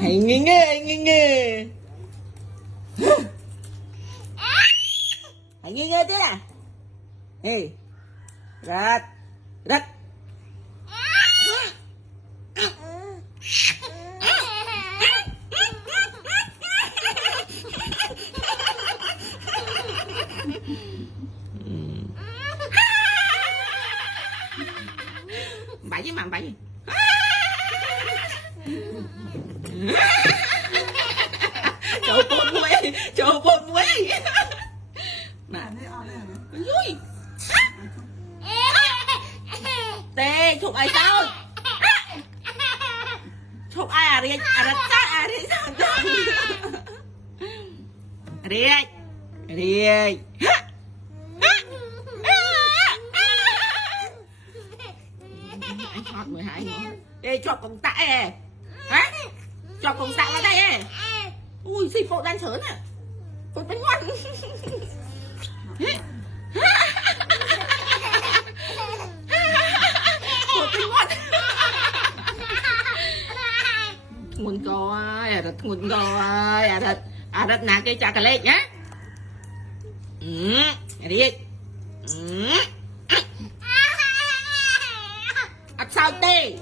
Hãy nghe nghe, nghe nghe. Hãy nghe nghe thế à? Ê, rát, rát. Bậy với mầm bậy gì? Trời bồn quê nè vui tê chụp ai sao chụp ai à đi sát à đi đi đi anh chọt 12 nữa ê chọt con tại nè hả chọt con tại vào đây nè ui xì phụ đang chớn à tôi bánh ngoan nguồn coi nguồn coi đất nè cái chà cà lê nhá đi ăn sao tê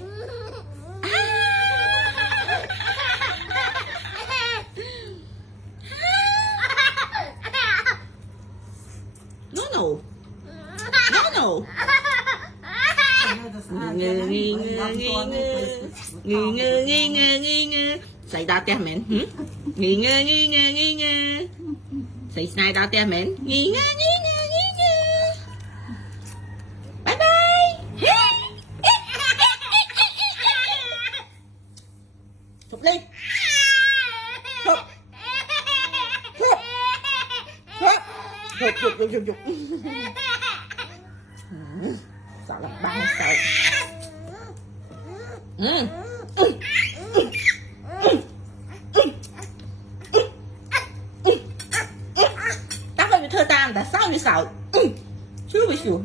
no ngư xảy ra tia mến ngư xảy ra tia mến ngư bye bye chụp đi chụp sợ là ba sợ tao phải thơ tàn tại sao vậy sợ chứ bị xỉu